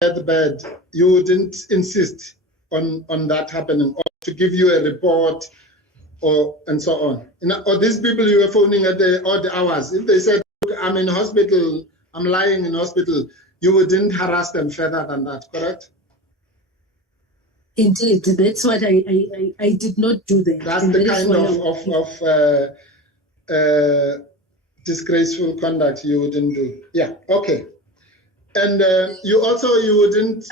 deathbed, you wouldn't insist on that happening, or to give you a report, and so on. Or these people you were phoning at the odd hours, if they said, look, I'm in hospital, I'm lying in hospital, you wouldn't harass them further than that, correct? Indeed, that's what I did not do that. That's the kind of disgraceful conduct you wouldn't do. Yeah, okay. And you wouldn't...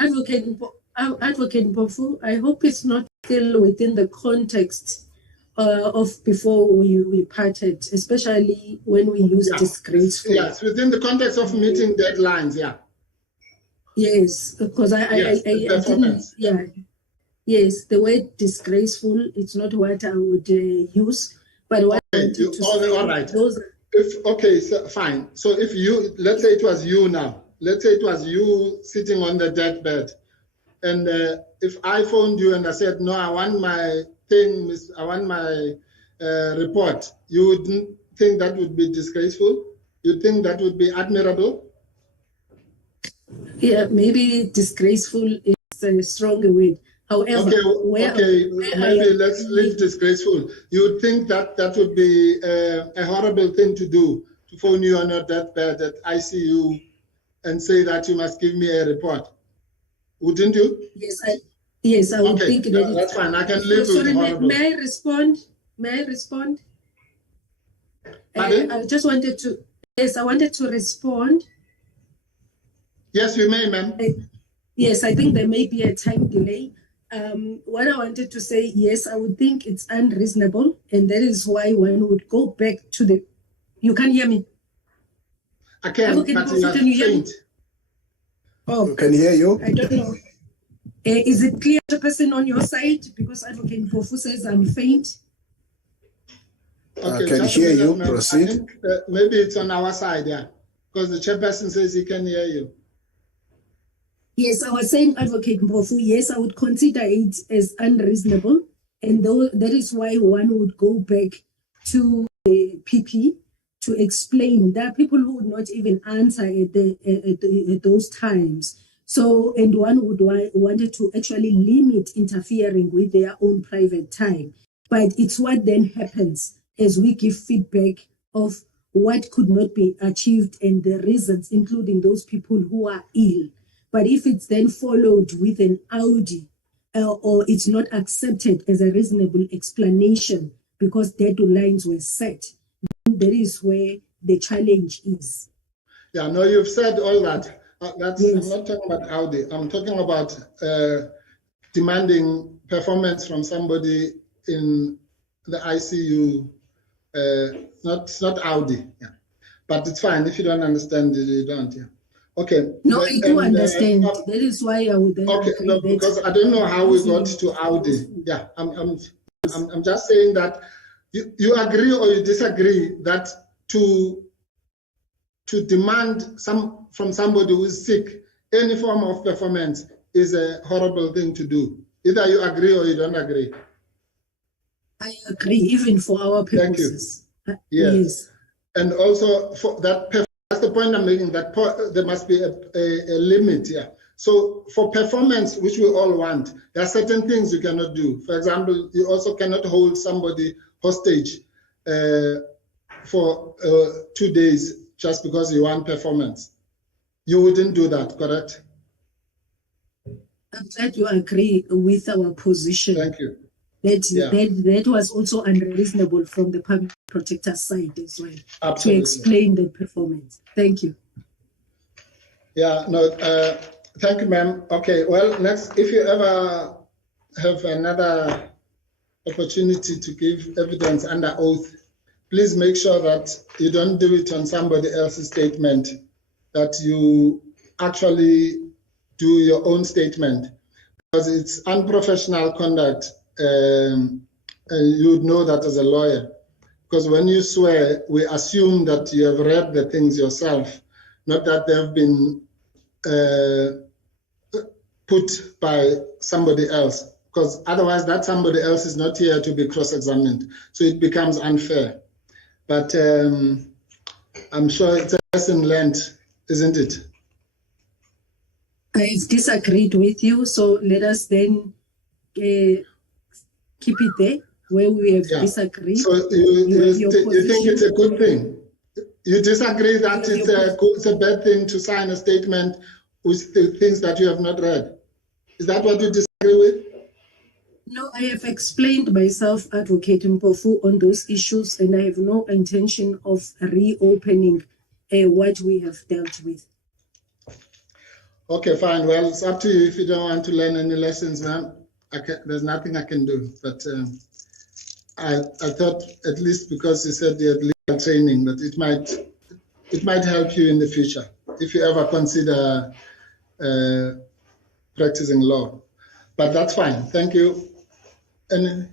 Advocate Mpofu, I hope it's not still within the context of before we parted, especially when we use disgraceful. Yes, within the context of meeting deadlines, yeah. Yes, because I didn't, yeah. Yes, the word disgraceful, it's not what I would use, but what I wanted to say, all right. Okay, so fine. So if you, let's say it was you now, let's say it was you sitting on the deathbed, and if I phoned you and I said, no, I want my thing, I want my report, you wouldn't think that would be disgraceful? You think that would be admirable? Yeah, maybe disgraceful is a stronger word. However, maybe let's leave disgraceful. You would think that that would be a horrible thing to do, to phone you on your deathbed at ICU and say that you must give me a report. Wouldn't you? Yes, I would think that. That's fine. I can live with horrible. May I respond? May I respond? Pardon? I just wanted to. Yes, I wanted to respond. Yes, you may, ma'am. Yes, I think there may be a time delay. What I wanted to say, yes, I would think it's unreasonable, and that is why one would go back to the. You can't hear me. I can, but can you hear me? Oh, can hear you. I don't know. Is it clear, the person on your side? Because Advocate Mpofu says I'm faint. Okay, I can hear you. Proceed. I think, maybe it's on our side, yeah, because the chairperson says he can hear you. Yes, I was saying, Advocate Mpofu, yes, I would consider it as unreasonable, and that is why one would go back to the PP to explain. There are people who would not even answer at those times. So, and one would wanted to actually limit interfering with their own private time. But it's what then happens as we give feedback of what could not be achieved and the reasons, including those people who are ill. But if it's then followed with an Audi or it's not accepted as a reasonable explanation because deadlines were set, then that is where the challenge is. Yeah, no, you've said all that. Yes. I'm not talking about Audi. I'm talking about demanding performance from somebody in the ICU. Not Audi. Yeah, but it's fine if you don't understand. You don't. Yeah. Okay. No, I do understand. That is why I would. Okay, no, because I don't know how we got to Audi. Yeah, I'm just saying that you agree or you disagree that to demand from somebody who is sick any form of performance is a horrible thing to do. Either you agree or you don't agree. I agree, even for our purposes. Thank you. Yes. And also for that. That's the point I'm making, that there must be a limit here. So for performance, which we all want, there are certain things you cannot do. For example, you also cannot hold somebody hostage for 2 days just because you want performance. You wouldn't do that, correct? I'm glad you agree with our position. Thank you. That was also unreasonable from the public protector's side as well. Absolutely. To explain the performance. Thank you. Yeah, no, thank you, ma'am. Okay, well, next, if you ever have another opportunity to give evidence under oath, please make sure that you don't do it on somebody else's statement, that you actually do your own statement, because it's unprofessional conduct. You would know that as a lawyer, because when you swear, we assume that you have read the things yourself, not that they have been put by somebody else, because otherwise that somebody else is not here to be cross-examined, so it becomes unfair. But I'm sure it's a lesson learned, isn't it? I've disagreed with you, so let us then keep it there where we have disagreed. So you think it's a good thing? You disagree that it's a bad thing to sign a statement with the things that you have not read? Is that what you disagree with? No, I have explained myself, Advocate Mpofu, on those issues, and I have no intention of reopening what we have dealt with. Okay, fine. Well, it's up to you. If you don't want to learn any lessons, ma'am, there's nothing I can do. But I thought, at least because you said you had legal training, that it might help you in the future if you ever consider practicing law. But that's fine. Thank you. And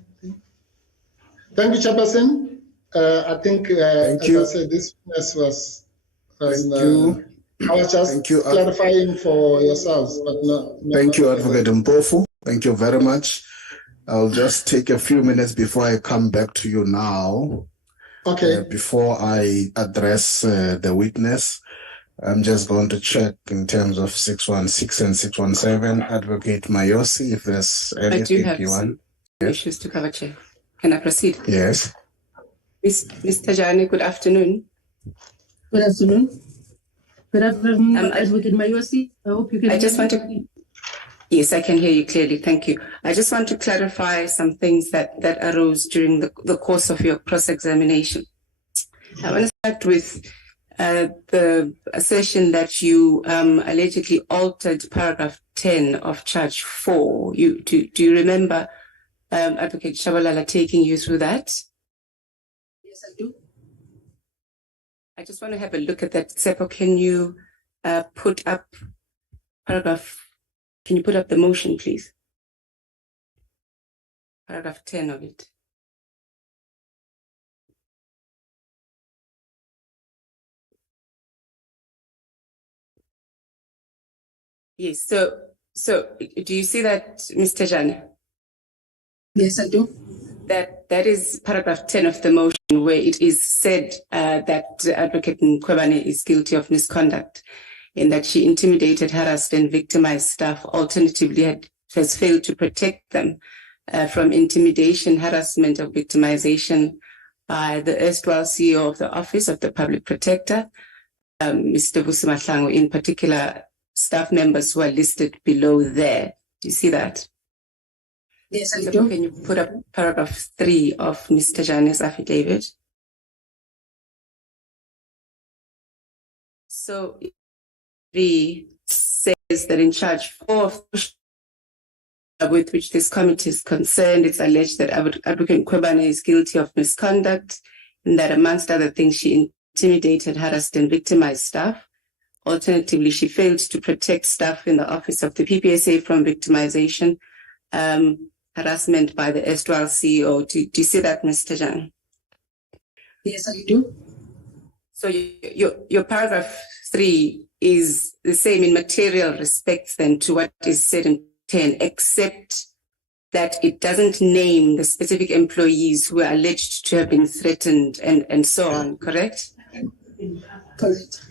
thank you, Chairperson. I think, as I said, this witness was I was just clarifying for yourselves, but no. Thank you, Advocate Mpofu. Thank you very much. I'll just take a few minutes before I come back to you now. Okay. Before I address the witness, I'm just going to check in terms of 616 and 617. Advocate Mayosi, if there's anything you want. I do have some issues to cover, Chair. Can I proceed? Yes. Ms. Thejane, good afternoon. Good afternoon. Good afternoon, Advocate Mayosi. I hope you can hear me. Yes, I can hear you clearly. Thank you. I just want to clarify some things that arose during the course of your cross-examination. I want to start with the assertion that you allegedly altered paragraph 10 of charge 4. Do you remember Advocate Shabalala taking you through that? Yes, I do. I just want to have a look at that. Seppo, can you put up can you put up the motion, please? Paragraph 10 of it. Yes, so do you see that, Ms. Thejane? Yes, I do. That is paragraph 10 of the motion, where it is said that Advocate Mkhwebane is guilty of misconduct in that she intimidated, harassed, and victimized staff, alternatively has failed to protect them from intimidation, harassment, or victimization by the erstwhile CEO of the Office of the Public Protector, Mr. Vusi. In particular, staff members who are listed below there. Do you see that? Yes, I so do. Can you put up paragraph 3 of Ms. Thejane's affidavit? So 3 says that in charge 4 with which this committee is concerned, it's alleged that Advocate Mkhwebane is guilty of misconduct, and that amongst other things, she intimidated, harassed, and victimized staff. Alternatively, she failed to protect staff in the Office of the PPSA from victimization, harassment by the erstwhile CEO. Do you see that, Ms. Thejane? Yes, I do. So your paragraph 3 is the same in material respects then to what is said in 10, except that it doesn't name the specific employees who are alleged to have been threatened and so on, correct? Correct.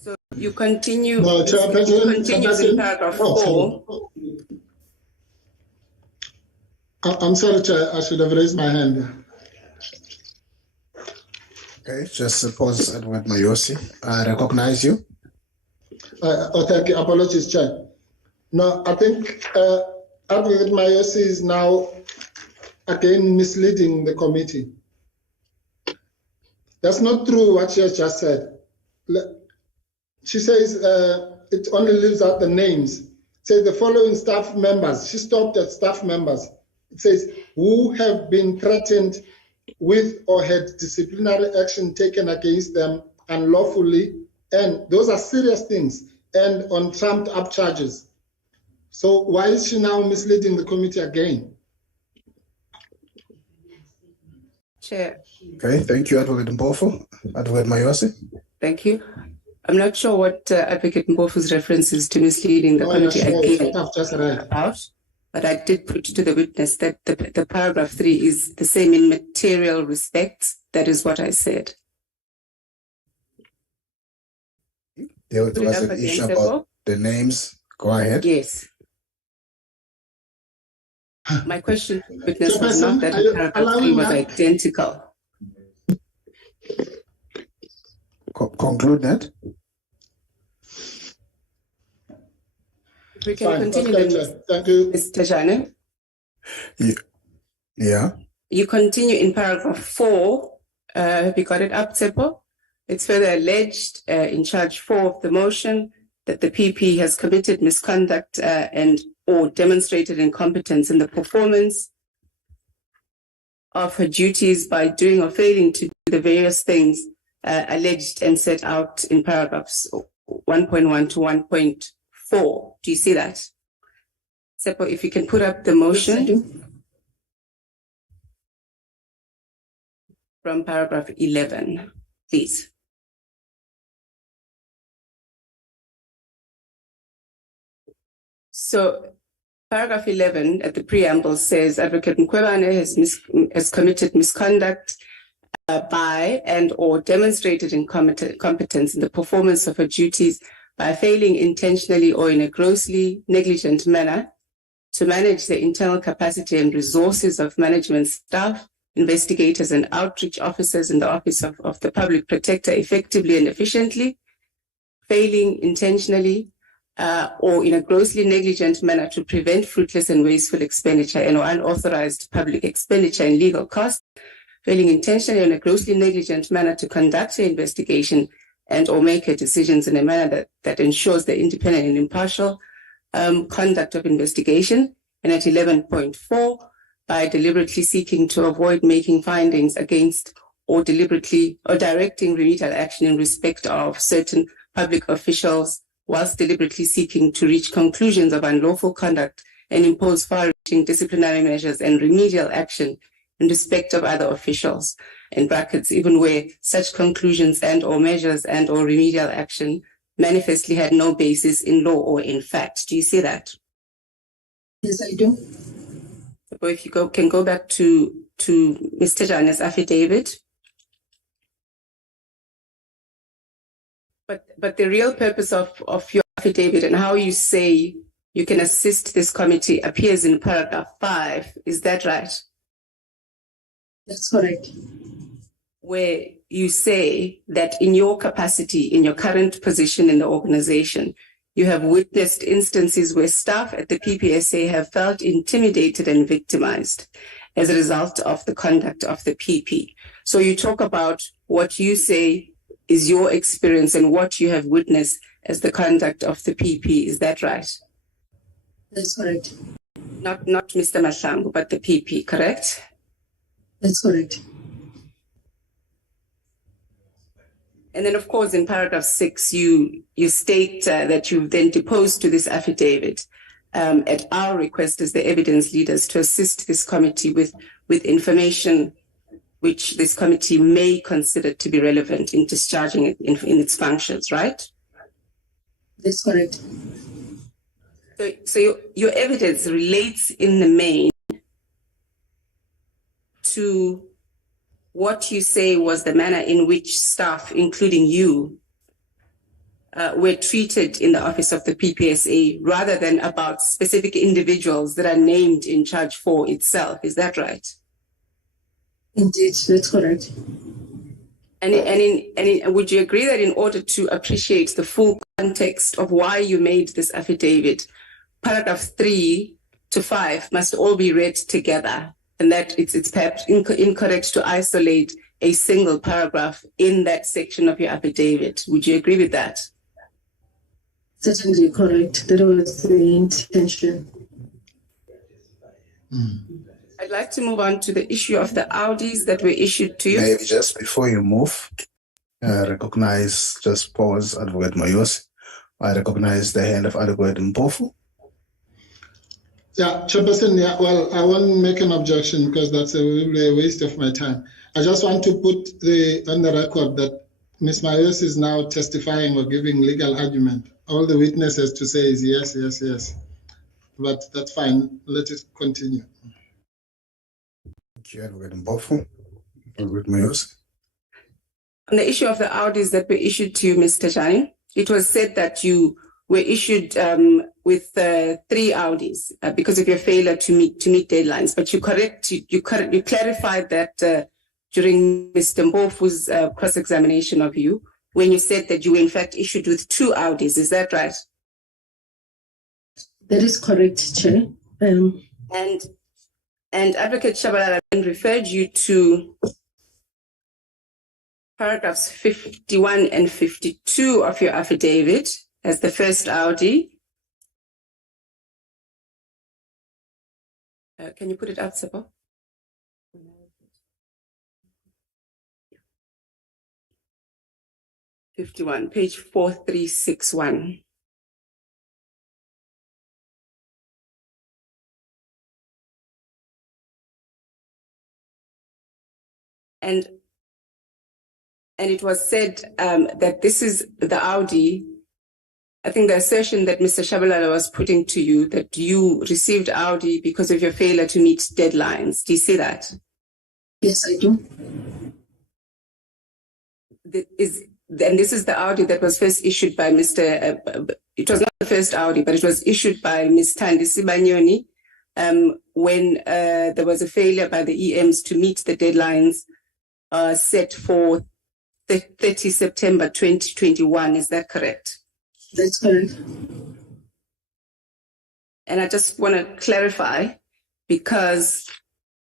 So you continue, No, in paragraph 4. I'm sorry, Chair, I should have raised my hand. Okay, just pause, Advocate Mayosi. I recognize you. Thank you. Apologies, Chair. No, I think Advocate Mayosi is now again misleading the committee. That's not true what she has just said. She says it only leaves out the names. It says the following staff members. She stopped at staff members. It says who have been threatened with or had disciplinary action taken against them unlawfully, and those are serious things, and on trumped up charges. So why is she now misleading the committee again? Chair. Okay, thank you, Advocate Mpofu. Advocate Mayosi. Thank you. I'm not sure what Advocate Mpofu's references to misleading the committee again about, but I did put to the witness that the paragraph 3 is the same in material respects. That is what I said. There was an issue about the names. Go ahead. Yes. My question to the witness was not that paragraph 3 was identical. Conclude that. We can Fine. continue Okay, then, thank you. Ms. Thejane. Yeah. You continue in paragraph 4. Have you got it up, Tsepo? It's further alleged in charge 4 of the motion that the PP has committed misconduct and or demonstrated incompetence in the performance of her duties by doing or failing to do the various things alleged and set out in paragraphs 1.1 to 1.4. Do you see that? Tsepo, if you can put up the motion from paragraph 11, please. So paragraph 11 at the preamble says Advocate Mkhwebane has committed misconduct by and or demonstrated incompetence in the performance of her duties by failing intentionally or in a grossly negligent manner to manage the internal capacity and resources of management staff, investigators and outreach officers in the Office of the Public Protector effectively and efficiently, failing intentionally or in a grossly negligent manner to prevent fruitless and wasteful expenditure and or unauthorized public expenditure and legal costs, failing intentionally or in a grossly negligent manner to conduct the investigation and or make her decisions in a manner that ensures the independent and impartial conduct of investigation, and at 11.4, by deliberately seeking to avoid making findings against or deliberately or directing remedial action in respect of certain public officials, whilst deliberately seeking to reach conclusions of unlawful conduct and impose far-reaching disciplinary measures and remedial action in respect of other officials, in brackets, even where such conclusions and or measures and or remedial action manifestly had no basis in law or in fact. Do you see that? Yes, I do. Or if you can go back to Ms. Thejane's affidavit. But the real purpose of your affidavit and how you say you can assist this committee appears in paragraph 5. Is that right? That's correct. Where you say that in your capacity, in your current position in the organization, you have witnessed instances where staff at the PPSA have felt intimidated and victimized as a result of the conduct of the PP. So you talk about what you say is your experience and what you have witnessed as the conduct of the PP. Is that right? That's correct. Not Mr. Mahlangu, but the PP, correct? That's correct. And then, of course, in paragraph 6, you state that you've then deposed to this affidavit at our request as the evidence leaders to assist this committee with information which this committee may consider to be relevant in discharging it in its functions, right? That's correct. So your evidence relates in the main to what you say was the manner in which staff, including you, were treated in the office of the PPSA rather than about specific individuals that are named in charge 4 itself. Is that right? Indeed, that's correct. And would you agree that in order to appreciate the full context of why you made this affidavit, paragraph 3 to 5 must all be read together, and that it's perhaps incorrect to isolate a single paragraph in that section of your affidavit? Would you agree with that? Certainly correct. That was the intention. I'd like to move on to the issue of the Audis that were issued to you. Maybe just before you move, just pause, Advocate Mayosi. I recognize the hand of Advocate Mpofu. Yeah, Chairperson, yeah, well, I won't make an objection because that's a waste of my time. I just want to put on the record that Ms. Mayosi is now testifying or giving legal argument. All the witnesses to say is yes, yes, yes. But that's fine. Let it continue. Thank you, Advocate Mpofu. Advocate Mayosi. On the issue of the Audis that were issued to you, Ms. Thejane, it was said that you were issued with 3 Audis because of your failure to meet deadlines. But you clarified that during Mr. Mpofu's cross-examination of you, when you said that you were in fact issued with 2 Audis. Is that right? That is correct, Chair. And Advocate Shabalala referred you to paragraphs 51 and 52 of your affidavit as the first Audi. Can you put it up, Seppo? 51, page 4361. And it was said that this is the Audi. I think the assertion that Mr. Shabalala was putting to you, that you received Audi because of your failure to meet deadlines. Do you see that? Yes, I do. And this is the Audi that was first issued by Mr. It was not the first Audi, but it was issued by Ms. Nelisiwe Thejane when there was a failure by the EMs to meet the deadlines set for 30 September 2021. Is that correct? That's correct. And I just want to clarify, because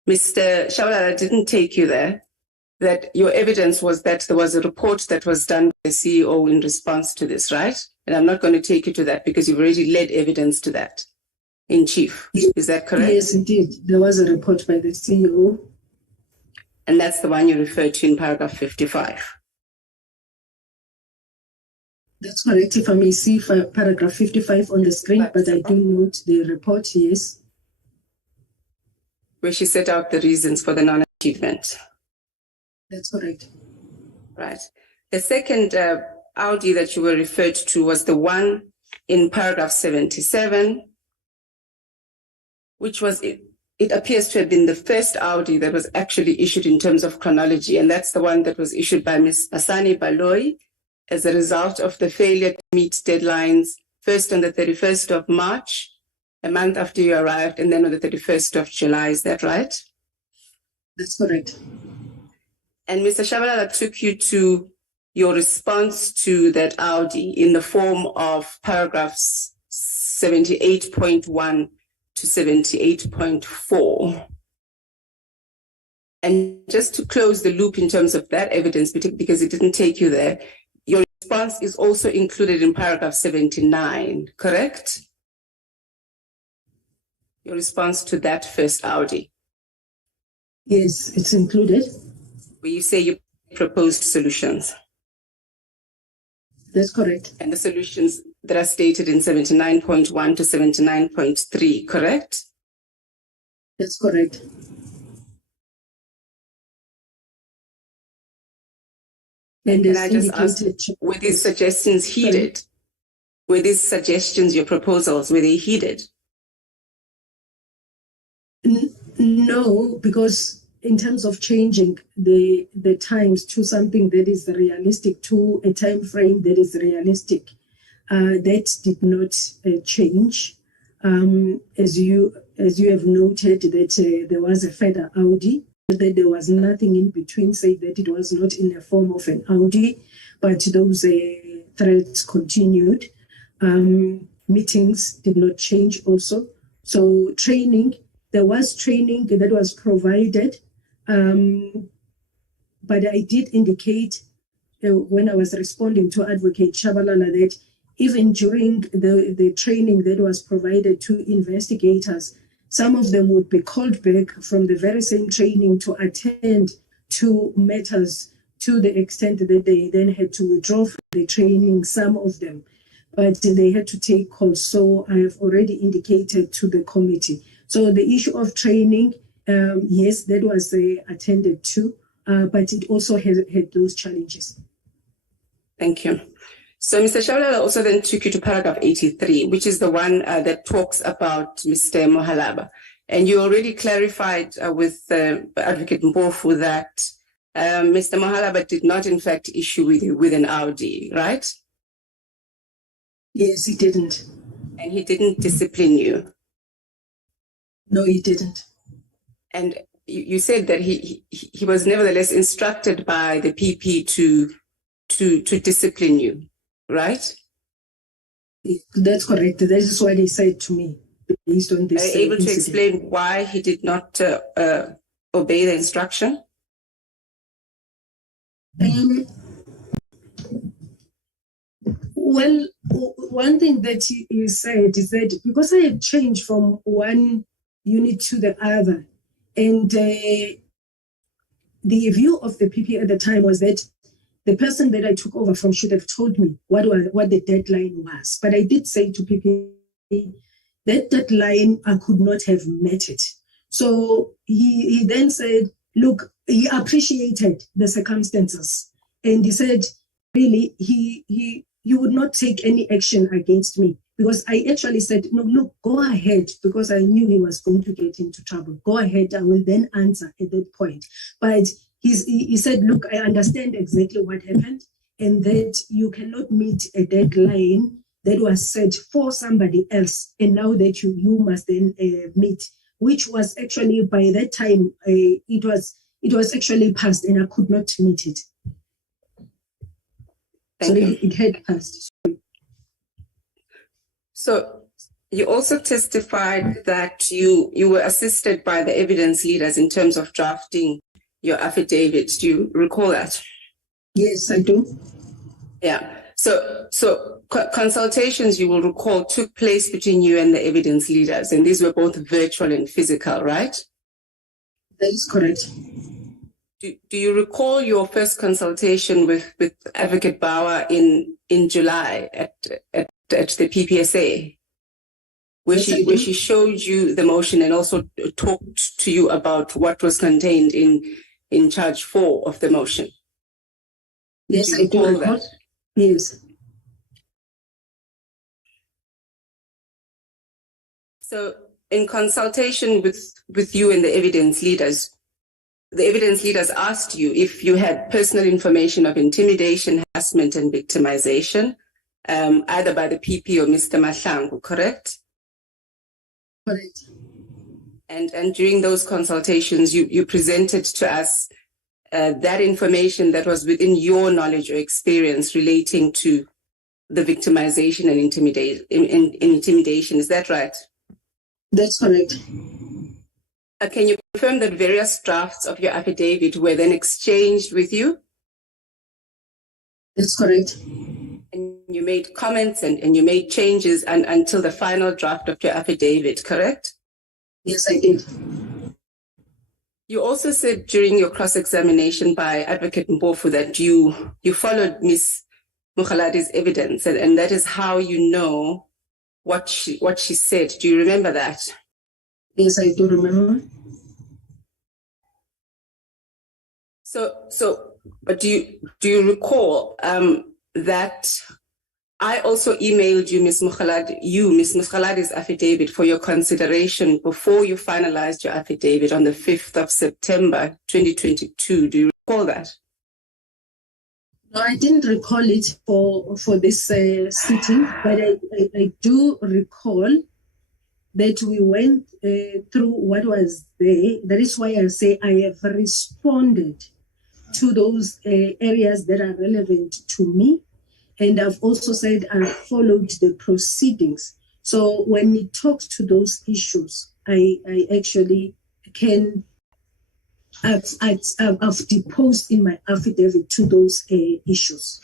Mr. Shabalala didn't take you there, that your evidence was that there was a report that was done by the CEO in response to this, right? And I'm not going to take you to that because you've already led evidence to that in chief. Is that correct? Yes, indeed. There was a report by the CEO. And that's the one you referred to in paragraph 55. That's correct. If I may see paragraph 55 on the screen, but I do note the report, yes. Where she set out the reasons for the non-achievement. That's correct. Right. The second Audi that you were referred to was the one in paragraph 77, which was, it appears to have been the first Audi that was actually issued in terms of chronology, and that's the one that was issued by Ms. Asani Baloyi as a result of the failure to meet deadlines, first on the 31st of March, a month after you arrived, and then on the 31st of July. Is that right? That's correct. And Mr. Shabalala took you to your response to that Audi in the form of paragraphs 78.1 to 78.4. And just to close the loop in terms of that evidence, because it didn't take you there, your response is also included in paragraph 79, correct? Your response to that first Audi. Yes, it's included. Where you say you proposed solutions. That's correct. And the solutions that are stated in 79.1 to 79.3, correct? That's correct. And can I just ask, were these suggestions heeded? Were these suggestions, your proposals, were they heeded? No, because in terms of changing the times to something that is realistic, to a time frame that is realistic, that did not change. As you have noted, that there was a further Audi, that there was nothing in between, say that it was not in the form of an Audi, but those threats continued. Meetings did not change also. So training, there was training that was provided, but I did indicate when I was responding to Advocate Shabalala that even during the training that was provided to investigators, some of them would be called back from the very same training to attend to matters to the extent that they then had to withdraw from the training, some of them, but they had to take calls. So I have already indicated to the committee. So the issue of training, yes, that was attended to, but it also had those challenges. Thank you. So Mr. Shabalala also then took you to paragraph 83, which is the one that talks about Mr. Mohalaba. And you already clarified with Advocate Mpofu that Mr. Mohalaba did not in fact issue with you with an Audi, right? Yes, he didn't. And he didn't discipline you? No, he didn't. And you said that he was nevertheless instructed by the PP to discipline you, right? That's correct. That is what he said to me based on this. Are you able to incident. explain why he did not obey the instruction? Well, one thing that he said is that because I had changed from one unit to the other, and the view of the PP at the time was that the person that I took over from should have told me what the deadline was. But I did say to PP that deadline, I could not have met it. So he then said, look, he appreciated the circumstances. And he said, really, he would not take any action against me, because I actually said, no, look, go ahead, because I knew he was going to get into trouble. Go ahead, I will then answer at that point. But he said, look, I understand exactly what happened, and that you cannot meet a deadline that was set for somebody else, and now that you must then meet, which was actually by that time, it was actually passed, and I could not meet it. Thank you. It had passed. So you also testified that you were assisted by the evidence leaders in terms of drafting your affidavit. Do you recall that? Yes, I do. Yeah. So consultations, you will recall, took place between you and the evidence leaders, and these were both virtual and physical, right? That is correct. Do you recall your first consultation with Advocate Bauer in July at the PPSA, where she showed you the motion and also talked to you about what was contained in charge 4 of the motion? Yes, I do recall that. Yes. So in consultation with you and the evidence leaders asked you if you had personal information of intimidation, harassment, and victimization, either by the PP or Mr. Mahlangu, correct? Correct. And during those consultations, you presented to us that information that was within your knowledge or experience relating to the victimization and intimidation. Is that right? That's correct. Can you confirm that various drafts of your affidavit were then exchanged with you? That's correct. And you made comments and you made changes until the final draft of your affidavit, correct? Yes, I did. You also said during your cross-examination by Advocate Mpofu that you followed Ms. Mokgaladi's evidence, and that is how you know what she said. Do you remember that? Yes, I do remember. But do you recall that I also emailed you, Ms. Mokgaladi's affidavit for your consideration before you finalized your affidavit on the 5th of September, 2022. Do you recall that? No, I didn't recall it for this sitting, but I do recall that we went through what was there. That is why I say I have responded to those areas that are relevant to me. And I've also said I followed the proceedings. So when it talks to those issues, I actually can, I've deposed in my affidavit to those issues.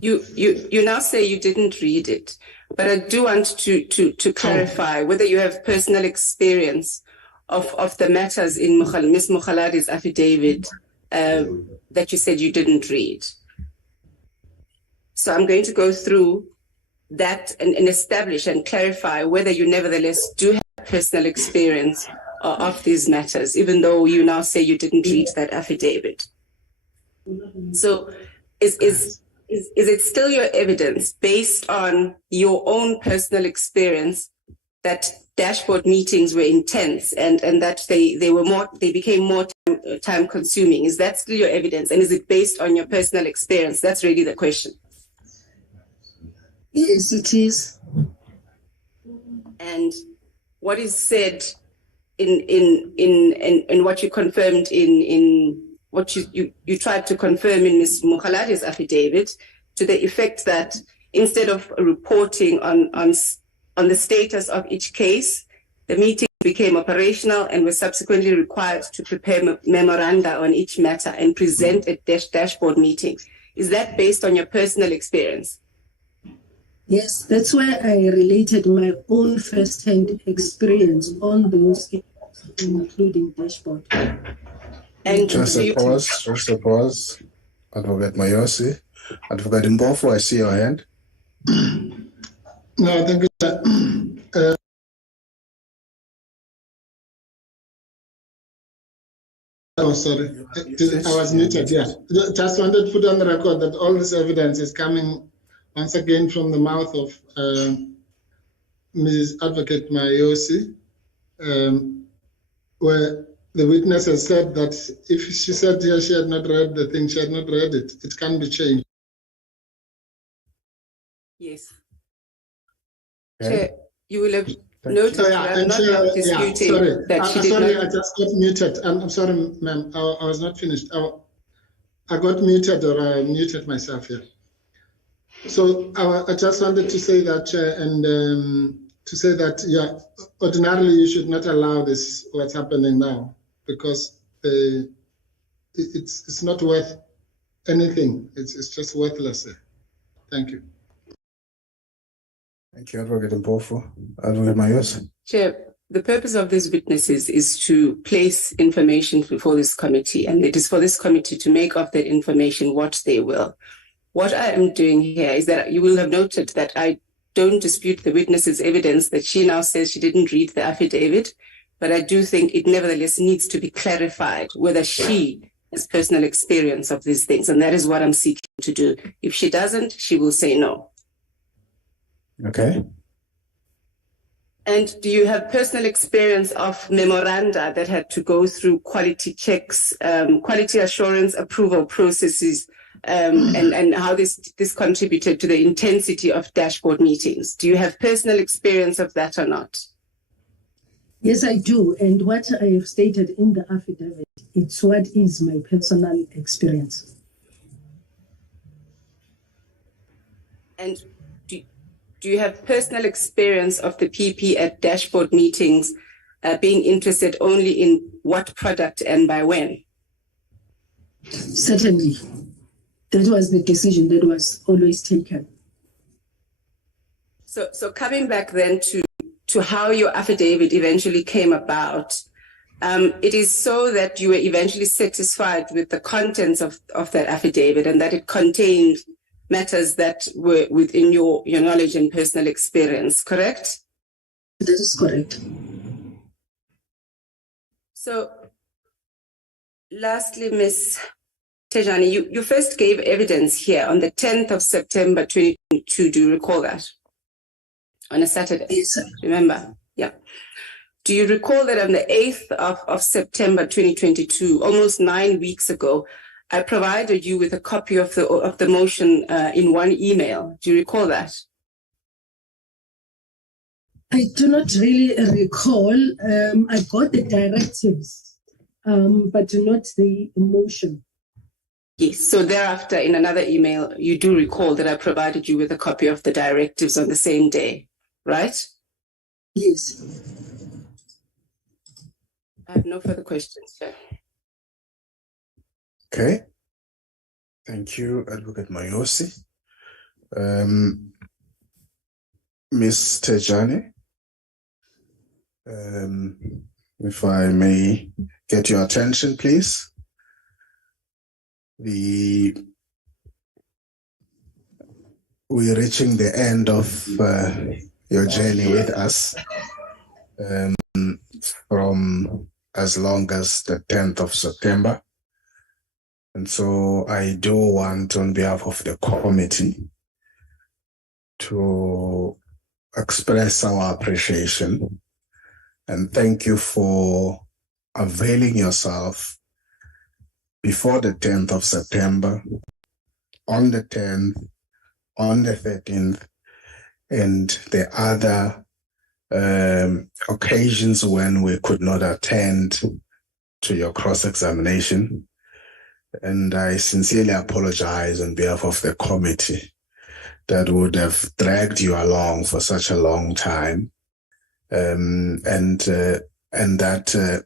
You now say you didn't read it, but I do want to clarify whether you have personal experience of the matters in Ms. Mokgaladi's affidavit that you said you didn't read. So I'm going to go through that and establish and clarify whether you nevertheless do have personal experience of these matters, even though you now say you didn't read that affidavit. So is it still your evidence based on your own personal experience that dashboard meetings were intense and that they became more time consuming? Is that still your evidence? And is it based on your personal experience? That's really the question. Yes, it is. And what is said in what you confirmed in what you tried to confirm in Ms. Mokhala's affidavit, to the effect that instead of reporting on the status of each case, the meeting became operational and was subsequently required to prepare memoranda on each matter and present at dashboard meetings. Is that based on your personal experience? Yes, that's why I related my own first-hand experience on those, including dashboard. And just a pause. Advocate Mayosi. Advocate Mpofu, I see your hand. No, thank you. Oh, sorry. I was muted, yeah. Just wanted to put on the record that all this evidence is coming once again from the mouth of Ms. Advocate Mayosi, where the witness has said that if she said here she had not read the thing, she had not read it. It can be changed. Yes. Okay. Chair, you will have noticed that I'm not disputing that she did sorry, not. I just got muted. I'm sorry, ma'am. I was not finished. I got muted, or I muted myself here. So I just wanted to say that, Chair, and to say that, yeah, ordinarily you should not allow this, what's happening now, because it's not worth anything. It's just worthless. Thank you. Thank you, Advocate Mpofu. Advocate Mayosi. Chair, the purpose of these witnesses is to place information before this committee, and it is for this committee to make of that information what they will. What I am doing here is that you will have noted that I don't dispute the witness's evidence that she now says she didn't read the affidavit, but I do think it nevertheless needs to be clarified whether she has personal experience of these things, and that is what I'm seeking to do. If she doesn't, she will say no. Okay. And do you have personal experience of memoranda that had to go through quality checks, quality assurance approval processes, and how this contributed to the intensity of dashboard meetings? Do you have personal experience of that or not? Yes, I do. And what I have stated in the affidavit, it's what is my personal experience. And do you have personal experience of the PP at dashboard meetings being interested only in what product and by when? Certainly. That was the decision that was always taken. So coming back then to how your affidavit eventually came about, it is so that you were eventually satisfied with the contents of that affidavit and that it contained matters that were within your knowledge and personal experience, correct? That is correct. So lastly, Ms. Thejane, you first gave evidence here on the 10th of September 2022. Do you recall that? On a Saturday? Yes. Remember? Yeah. Do you recall that on the 8th of September 2022, almost 9 weeks ago, I provided you with a copy of the motion in one email? Do you recall that? I do not really recall. I got the directives, but not the motion. Yes. So thereafter, in another email, you do recall that I provided you with a copy of the directives on the same day, right? Yes. I have no further questions, sir. Okay. Thank you, Advocate Mayosi. Ms. Thejane, if I may get your attention, please. We're reaching the end of your journey with us from as long as the 10th of September. And so I do want, on behalf of the committee, to express our appreciation and thank you for availing yourself before the 10th of September, on the 10th, on the 13th, and the other occasions when we could not attend to your cross-examination. And I sincerely apologize on behalf of the committee that would have dragged you along for such a long time, and that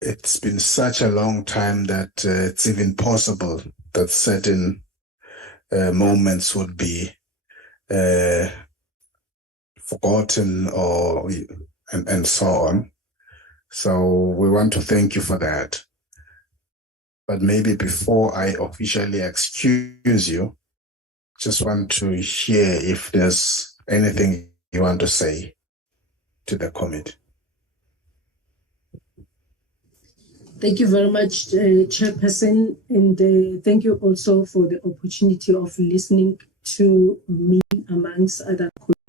it's been such a long time that it's even possible that certain moments would be forgotten and so on. So we want to thank you for that. But maybe before I officially excuse you, just want to hear if there's anything you want to say to the committee. Thank you very much, Chairperson, and thank you also for the opportunity of listening to me amongst other colleagues.